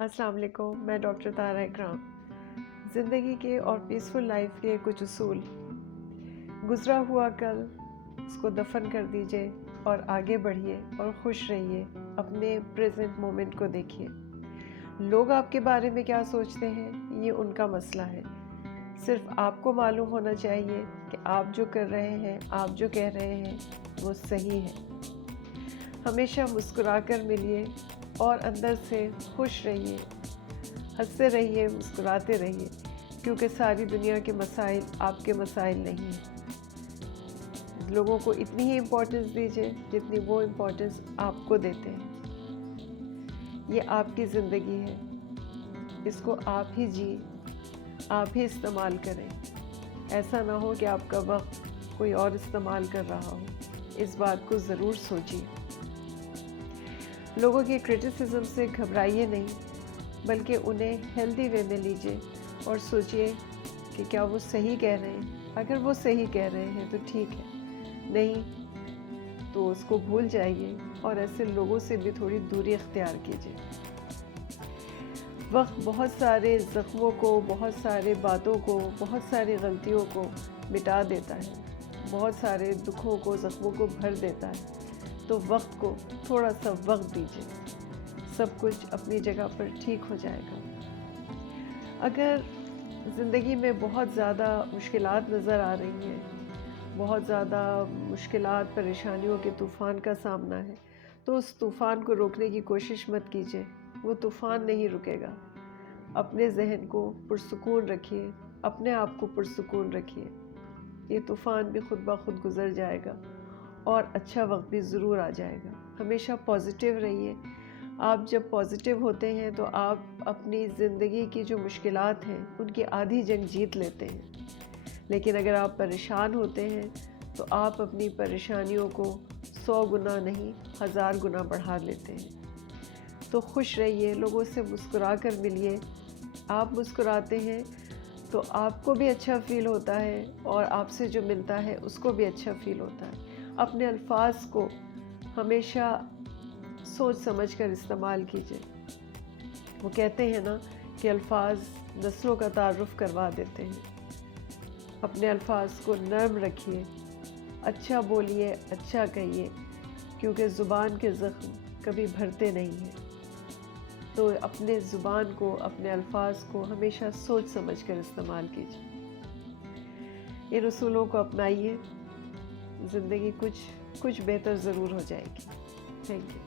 السلام علیکم، میں ڈاکٹر طاہرہ اکرام۔ زندگی کے اور پیسفل لائف کے کچھ اصول۔ گزرا ہوا کل اس کو دفن کر دیجئے اور آگے بڑھیے اور خوش رہیے، اپنے پریزنٹ مومنٹ کو دیکھیے۔ لوگ آپ کے بارے میں کیا سوچتے ہیں یہ ان کا مسئلہ ہے، صرف آپ کو معلوم ہونا چاہیے کہ آپ جو کر رہے ہیں، آپ جو کہہ رہے ہیں وہ صحیح ہے۔ ہمیشہ مسکرا کر ملیے اور اندر سے خوش رہیے، ہنستے رہیے، مسکراتے رہیے، کیونکہ ساری دنیا کے مسائل آپ کے مسائل نہیں ہیں۔ لوگوں کو اتنی ہی امپورٹنس دیجیے جتنی وہ امپورٹنس آپ کو دیتے ہیں۔ یہ آپ کی زندگی ہے، اس کو آپ ہی جی، آپ ہی استعمال کریں۔ ایسا نہ ہو کہ آپ کا وقت کوئی اور استعمال کر رہا ہو، اس بات کو ضرور سوچیے۔ لوگوں کی کرٹیسزم سے گھبرائیے نہیں، بلکہ انہیں ہیلدی وے میں لیجیے اور سوچیے کہ کیا وہ صحیح کہہ رہے ہیں۔ اگر وہ صحیح کہہ رہے ہیں تو ٹھیک ہے، نہیں تو اس کو بھول جائیے اور ایسے لوگوں سے بھی تھوڑی دوری اختیار کیجیے۔ وقت بہت سارے زخموں کو، بہت سارے باتوں کو، بہت ساری غلطیوں کو مٹا دیتا ہے، بہت سارے دکھوں کو، زخموں کو بھر دیتا ہے۔ تو وقت کو تھوڑا سا وقت دیجیے، سب کچھ اپنی جگہ پر ٹھیک ہو جائے گا۔ اگر زندگی میں بہت زیادہ مشکلات نظر آ رہی ہیں، بہت زیادہ مشکلات، پریشانیوں کے طوفان کا سامنا ہے، تو اس طوفان کو روکنے کی کوشش مت کیجیے، وہ طوفان نہیں رکے گا۔ اپنے ذہن کو پرسکون رکھیے، اپنے آپ کو پرسکون رکھیے، یہ طوفان بھی خود بخود گزر جائے گا اور اچھا وقت بھی ضرور آ جائے گا۔ ہمیشہ پازیٹیو رہیے۔ آپ جب پازیٹیو ہوتے ہیں تو آپ اپنی زندگی کی جو مشکلات ہیں ان کی آدھی جنگ جیت لیتے ہیں، لیکن اگر آپ پریشان ہوتے ہیں تو آپ اپنی پریشانیوں کو 100 گنا نہیں 1000 گنا بڑھا لیتے ہیں۔ تو خوش رہیے، لوگوں سے مسکرا کر ملیے۔ آپ مسکراتے ہیں تو آپ کو بھی اچھا فیل ہوتا ہے اور آپ سے جو ملتا ہے اس کو بھی اچھا فیل ہوتا ہے۔ اپنے الفاظ کو ہمیشہ سوچ سمجھ کر استعمال کیجیے۔ وہ کہتے ہیں نا کہ الفاظ نسلوں کا تعارف کروا دیتے ہیں۔ اپنے الفاظ کو نرم رکھیے، اچھا بولیے، اچھا کہیے، کیونکہ زبان کے زخم کبھی بھرتے نہیں ہیں۔ تو اپنے زبان کو، اپنے الفاظ کو ہمیشہ سوچ سمجھ کر استعمال کیجیے۔ ان اصولوں کو اپنائیے، زندگی کچھ بہتر ضرور ہو جائے گی۔ Thank you.